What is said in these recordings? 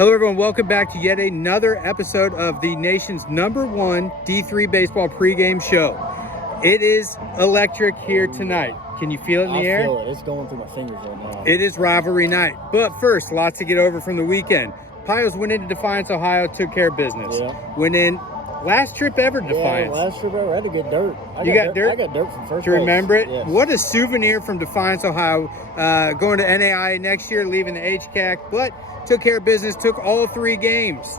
Hello, everyone. Welcome back to yet another episode of the nation's #1 D3 baseball pregame show. It is electric here tonight. Can you feel it in the air? I feel it. It's going through my fingers right now. It is rivalry night. But first, lots to get over from the weekend. Pios went into Defiance, Ohio, took care of business. Yeah. Went in last trip ever to Defiance. Yeah, last trip ever. I had to get dirt. You got dirt? I got dirt from first Do you base. remember it? Yes. What a souvenir from Defiance, Ohio. Going to NAI next year, leaving the HCAC, but took care of business, took all 3 games.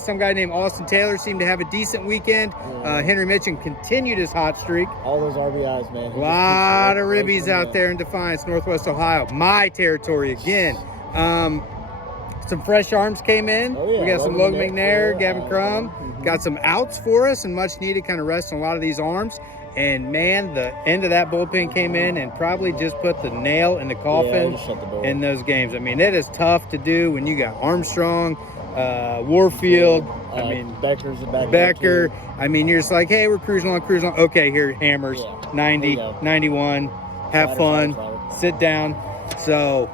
Some guy named Austin Taylor seemed to have a decent weekend. Henry Mitchell continued his hot streak. All those RBIs, man. A lot of ribbies out there in Defiance, Northwest Ohio. My territory again. Some fresh arms came in. We got some Logan McNair, Gavin Crum. Got some outs for us and much needed kind of rest on a lot of these arms. And man, the end of that bullpen came in and probably just put the nail in the coffin in those games. I mean, it is tough to do when you got Armstrong, Warfield. I mean, Becker's the back. Becker. I mean, you're just like, hey, we're cruising along. Okay, here, hammers, 90, 91. Have fun, sit down. So,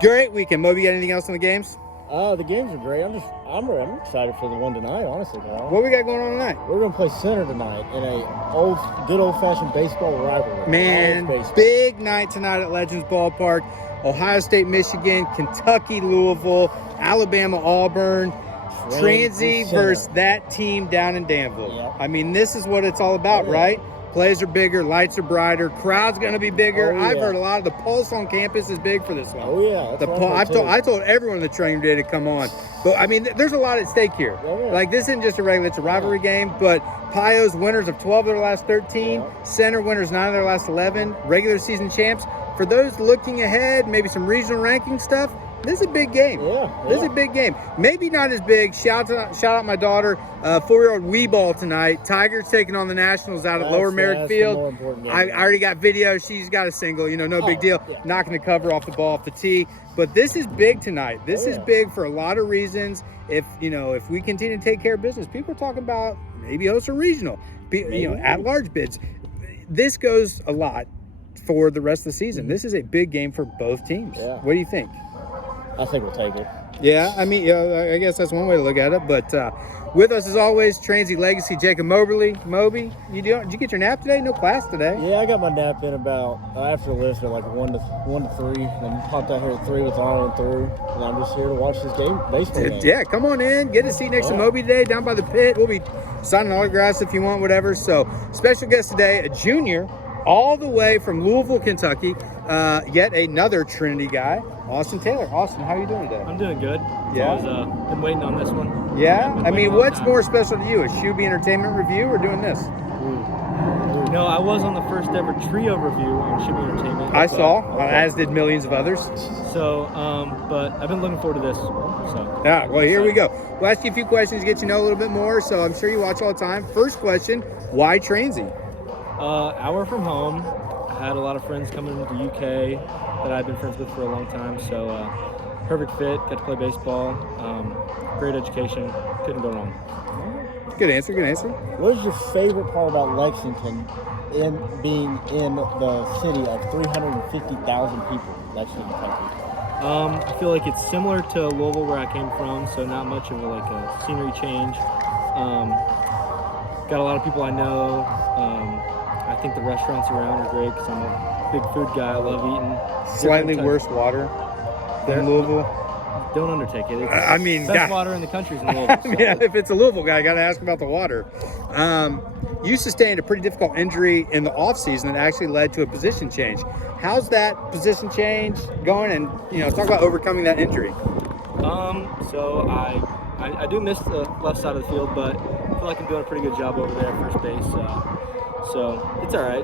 great weekend. Moby, you got anything else on the games? The games are great. I'm excited for the one tonight, honestly, Kyle. What we got going on tonight? We're gonna play center tonight in a good old fashioned baseball rivalry. Man, big night tonight at Legends Ballpark. Ohio State, Michigan, Kentucky, Louisville, Alabama, Auburn. Transy versus that team down in Danville. Yep. I mean, this is what it's all about, right? Plays are bigger, lights are brighter, crowd's going to be bigger. I've heard a lot of the pulse on campus is big for this one. I told everyone in the training day to come on. But, I mean, there's a lot at stake here. Like, this isn't just it's a rivalry game, but Pios winners of 12 of their last 13, Center winners 9 of their last 11, regular season champs. For those looking ahead, maybe some regional ranking stuff, this is a big game. This is a big game. Maybe not as big. Shout out my daughter, 4-year-old wee ball tonight. Tigers taking on the Nationals out at Lower Merrick Field. I already got video. She's got a single. No big deal. Knocking the cover off the ball off the tee. But this is big tonight. This is big for a lot of reasons. If we continue to take care of business, people are talking about maybe host a regional, at large bids. This goes a lot for the rest of the season. This is a big game for both teams. What do you think? I think we'll take it. Yeah, I mean, I guess that's one way to look at it. But with us, as always, Transy Legacy, Jacob Moberly. Moby, did you get your nap today? No class today. Yeah, I got my nap in about after the list at like 1 to 3. Then popped out here at 3 with Arnold through, and I'm just here to watch this baseball game. Yeah, come on in, get a seat next to Moby today, down by the pit. We'll be signing autographs if you want, whatever. So, special guest today, a junior, all the way from Louisville, Kentucky. Yet another Trinity guy, Austin Taylor. Austin, how are you doing today? I'm doing good. Yeah. Been waiting on this one. Yeah? I mean, what's more special to you, a Shuby Entertainment review or doing this? No, I was on the first ever trio review on Shuby Entertainment. I saw, as did millions of others. So, but I've been looking forward to this. So. Yeah, well, here we go. We'll ask you a few questions to get to know a little bit more, so I'm sure you watch all the time. First question, why Transy? Hour from home. I had a lot of friends coming into the UK that I've been friends with for a long time, so perfect fit, got to play baseball, great education, couldn't go wrong. Good answer. What is your favorite part about Lexington in being in the city of 350,000 people, Lexington, Kentucky? I feel like it's similar to Louisville where I came from, so not much of a scenery change. Got a lot of people I know. I think the restaurants around are great because I'm a big food guy. I love eating. Slightly worse water than Louisville. Don't undertake it. It's best water in the country is in Louisville. So. If it's a Louisville guy, I got to ask about the water. You sustained a pretty difficult injury in the offseason that actually led to a position change. How's that position change going? And talk about overcoming that injury. So I do miss the left side of the field, but I feel like I'm doing a pretty good job over there at first base. So it's all right,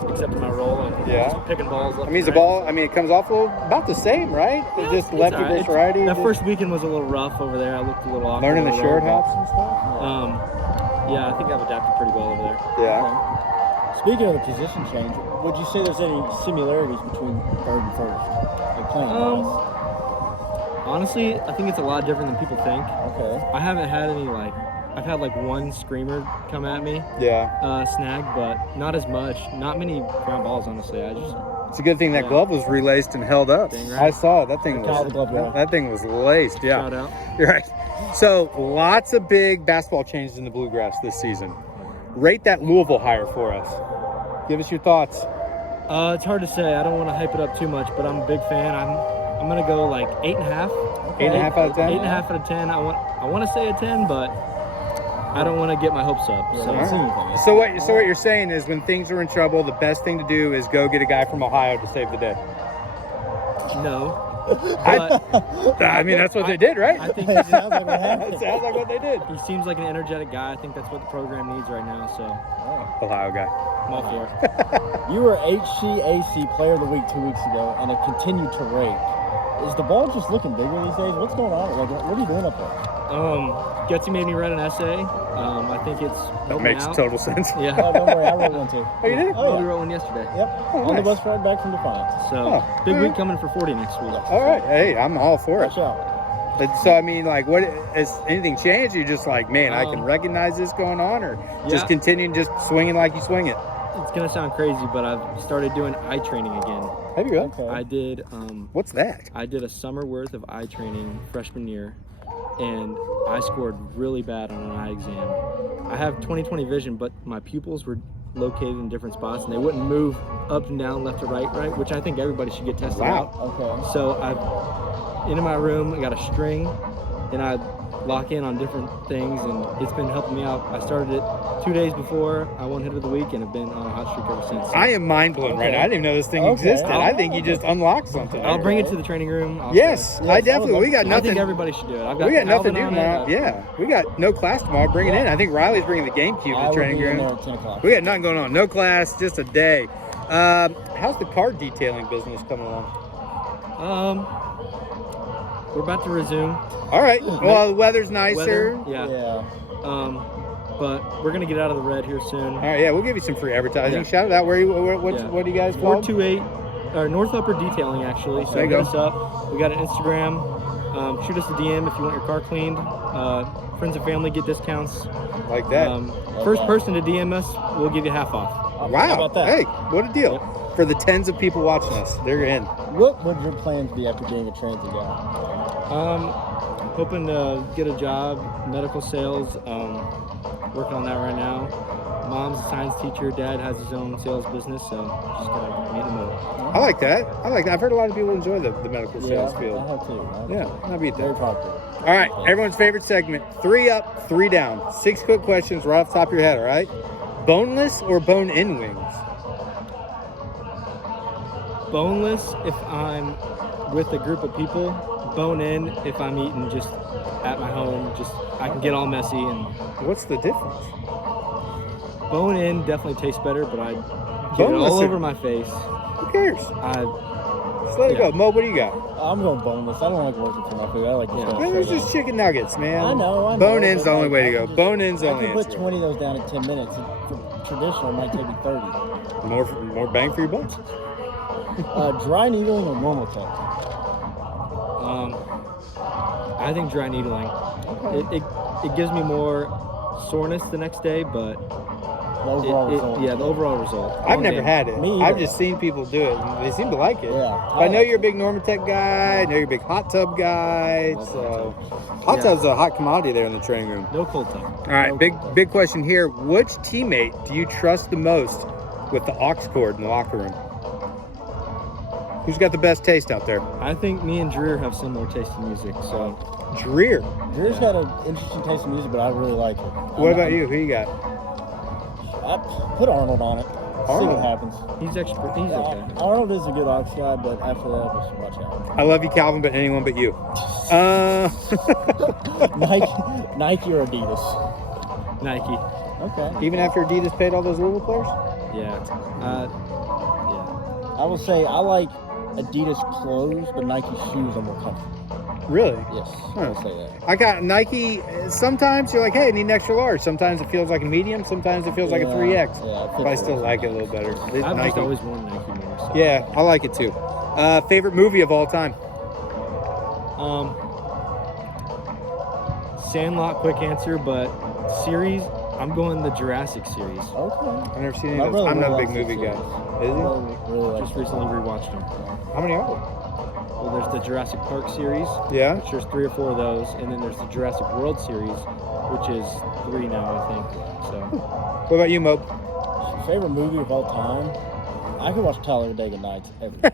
just accepting my role and just picking balls. It comes off about the same, right? Yeah, just lefty versus righty. That first weekend was a little rough over there. I looked a little awkward. Learning the short hops and stuff? Yeah, I think I've adapted pretty well over there. Yeah. Speaking of the position change, would you say there's any similarities between third and first? Like playing honestly, I think it's a lot different than people think. Okay. I haven't had any I've had one screamer come at me, snag, but not as much. Not many ground balls, honestly. It's a good thing that glove was relaced and held up. Dang right. I saw it. That thing was laced. Yeah. Shout out. You're right. So lots of big basketball changes in the Bluegrass this season. Rate that Louisville hire for us. Give us your thoughts. It's hard to say. I don't want to hype it up too much, but I'm a big fan. I'm gonna go like 8.5. 8.5 out of 10. 8.5 out of 10. I want to say a 10, but I don't want to get my hopes up. So what you're saying is, when things are in trouble, the best thing to do is go get a guy from Ohio to save the day. No. I mean, that's what they did, right? I think It sounds like what happened. It sounds like what they did. he seems like an energetic guy. I think that's what the program needs right now. So Ohio guy. I'm all for it. You were HCAC Player of the Week 2 weeks ago, and it continued to rake. Is the ball just looking bigger these days? What's going on? Like, what are you doing up there? Getsy made me write an essay. I think it's That makes total sense. Yeah. Oh, don't worry, I wrote one too. Oh, you did? Oh, We yeah. wrote one yesterday. Yep. Oh, On the nice. bus ride back from Defiance. So big week coming for 40 next week. All right. Hey, I'm all for it. Watch out. But, so, I mean, like, what has anything changed? You're just like, man, I can recognize this going on, or just continuing just swinging like you swing it? It's gonna sound crazy, but I've started doing eye training again. Have you really? Okay. I did. What's that? I did a summer worth of eye training freshman year, and I scored really bad on an eye exam. I have 20/20 vision, but my pupils were located in different spots, and they wouldn't move up and down, left to right, which I think everybody should get tested out. Okay. So I've in my room, I got a string, and I lock in on different things, and it's been helping me out. I started it 2 days before I won hit of the week, and have been on a hot streak ever since. So I am mind blown right now. I didn't even know this thing existed. I think you just unlocked something. I'll bring it to the training room. Yes, I definitely. We got I nothing. think everybody should do it. We got nothing to do Calvin tomorrow. on it. Yeah, we got no class tomorrow. Bring it in. I think Riley's bringing the GameCube to I the will training be in there room. at 10 o'clock. We got nothing going on. No class, just a day. How's the card detailing business coming along? We're about to resume. All right. Well, the weather's nicer. Yeah. But we're gonna get out of the red here soon. All right. Yeah, we'll give you some free advertising. Yeah. Shout it out. What do you guys call? 428 or North Upper Detailing actually. So There you hit go. us up. We got an Instagram. Shoot us a DM if you want your car cleaned. Friends and family get discounts. Like that. First person to DM us, we'll give you half off. Wow. How about that? Hey, what a deal. For the tens of people watching us, they're in. What would your plans be after being a Transy guy? Hoping to get a job, medical sales. Working on that right now. Mom's a science teacher. Dad has his own sales business, so just gotta meet him up. I like that. I've heard a lot of people enjoy the medical sales field. I have too. Yeah, I beat Very that. popular. All right, everyone's favorite segment: 3 up, 3 down. 6 quick questions right off the top of your head. All right, boneless or bone-in wings? Boneless if I'm with a group of people. Bone in if I'm eating just at my home. Just I can get all messy, and What's the difference? bone in definitely tastes better, but I get it Boneless all or- over my face. Who cares? Just let it go. Mo, what do you got? I'm going boneless. I don't like working for my food. I like Yeah. Man, there's just chicken nuggets, man. I know. Bone-in's but the only like, way to I go. can just- Bone-in's the I only can put answer. 20 of those down in 10 minutes. For traditional, it might take me 30. More bang for your buck. Dry needling or normal tech? I think dry needling. Okay. It gives me more soreness the next day, but The overall result. the overall result. I've Long never game. had it. Me either. I've just seen people do it, and they seem to like it. Yeah. But I know you're a big Normatec guy. I know you're a big hot tub guy. Love So hot hot tub's a hot commodity there in the training room. No cold tub. All right, big question here. Which teammate do you trust the most with the aux cord in the locker room? Who's got the best taste out there? I think me and Drew have similar taste in music, so Dreer. Drew's got an interesting taste in music, but I really like it. What about you? Who you got? I put Arnold on it. See Arnold. what happens. he's expert. He's okay. Arnold is a good aux guy, but after that, just watch out. I love you, Calvin, but anyone but you. Nike or Adidas? Nike. Okay. Even after Adidas paid all those Louisville players? Yeah. I will say I like Adidas clothes, but Nike shoes are more comfortable. Really? Yes, I will say that. I got Nike. Sometimes you're like, hey, I need an extra large. Sometimes it feels like a medium. Sometimes it feels like a 3X. Yeah, But I still like it a little better. I've just Nike. always worn Nike more. So. Yeah, I like it too. Favorite movie of all time? Sandlot, quick answer, but series, I'm going the Jurassic series. Okay. I've never seen any of those. I'm not a big movie guy. Is it? Really Just recently rewatched them. How many are there? Well, there's the Jurassic Park series. Yeah. Which there's 3 or 4 of those, and then there's the Jurassic World series, which is 3 now, I think. So. What about you, Mo? Favorite movie of all time? I can watch Talladega Nights every day.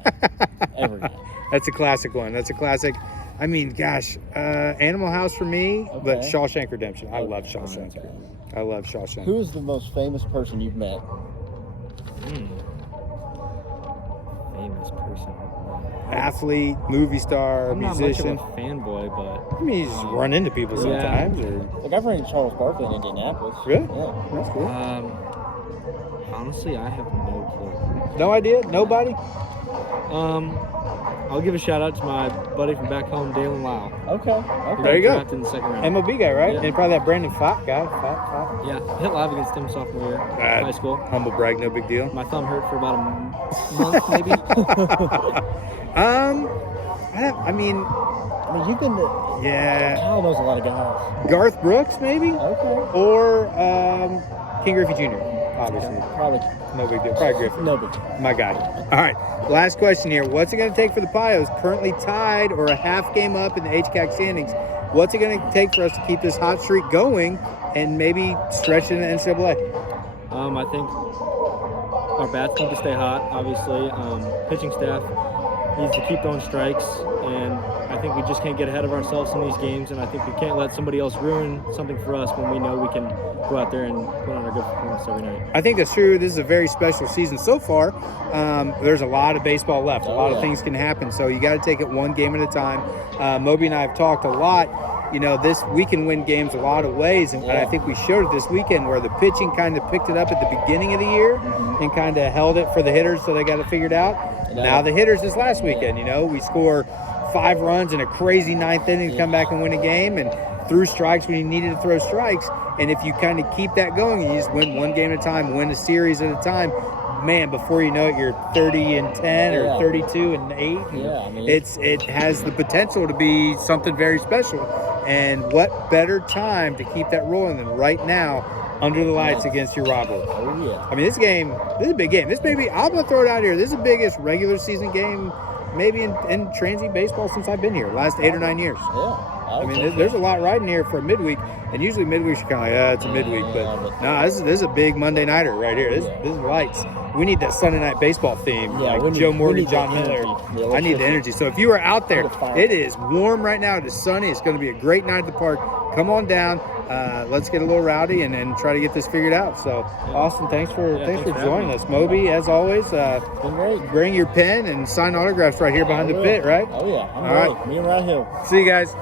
Every day. That's a classic one. That's a classic. I mean, gosh, Animal House for me, but Shawshank Redemption. I love Shawshank. I love Shawshank. Who is the most famous person you've met? Famous person. Athlete, movie star, musician. I'm not much of a fanboy, but I mean, you just run into people sometimes. Yeah. Or... Like, I've run into Charles Barkley in Indianapolis. Really? Yeah. That's cool. Honestly, I have no clue. No idea? Nobody? I'll give a shout out to my buddy from back home, Dalen Lyle. Okay. There you go. Drafted in the 2nd round. MLB guy, right? Yeah. And probably that Brandon Fott guy. Fott. Yeah, hit live against him sophomore year, high school. Humble brag, no big deal. My thumb hurt for about a month, maybe. I mean, you've been Kyle knows a lot of guys. Garth Brooks, maybe? Okay. Or King Griffey Jr., obviously. Probably. No big deal. Probably Griffey. No big deal. My guy. All right. Last question here. What's it going to take for the Pios, currently tied or a half game up in the HCAC standings? What's it going to take for us to keep this hot streak going and maybe stretch into the NCAA? I think our bats need to stay hot, obviously. Pitching staff needs to keep throwing strikes, and I think we just can't get ahead of ourselves in these games, and I think we can't let somebody else ruin something for us when we know we can go out there and put on our good performance every night. I think that's true. This is a very special season so far. There's a lot of baseball left. A lot of things can happen, so you got to take it one game at a time. Moby and I have talked a lot. You know, we can win games a lot of ways, and I think we showed it this weekend where the pitching kind of picked it up at the beginning of the year and kind of held it for the hitters so they got it figured out. Now the hitters this last weekend, you know, we score 5 runs in a crazy 9th inning to come back and win a game, and threw strikes when you needed to throw strikes. And if you kind of keep that going, you just win one game at a time, win a series at a time. Man, before you know it, you're 30-10 or 32-8. Yeah, I mean, it has the potential to be something very special. And what better time to keep that rolling than right now under the lights against your rival? Oh, yeah. I mean, this is a big game. I'm going to throw it out here. This is the biggest regular season game maybe in Transy baseball since I've been here, last 8 or 9 years. Yeah. I mean, there's a lot riding here for a midweek, and usually midweeks are kind of like, it's a midweek, but no, this is a big Monday nighter right here. This is lights. We need that Sunday night baseball theme, like Joe Morgan, John Miller. I need the energy. So if you are out there, it is warm right now. It is sunny. It's going to be a great night at the park. Come on down. Let's get a little rowdy and try to get this figured out. So, Austin, thanks for joining us. Moby, as always, been great. Bring your pen and sign autographs right here behind the pit, right? Oh, yeah. I'm all ready. right. Me and Right Hill. See you guys.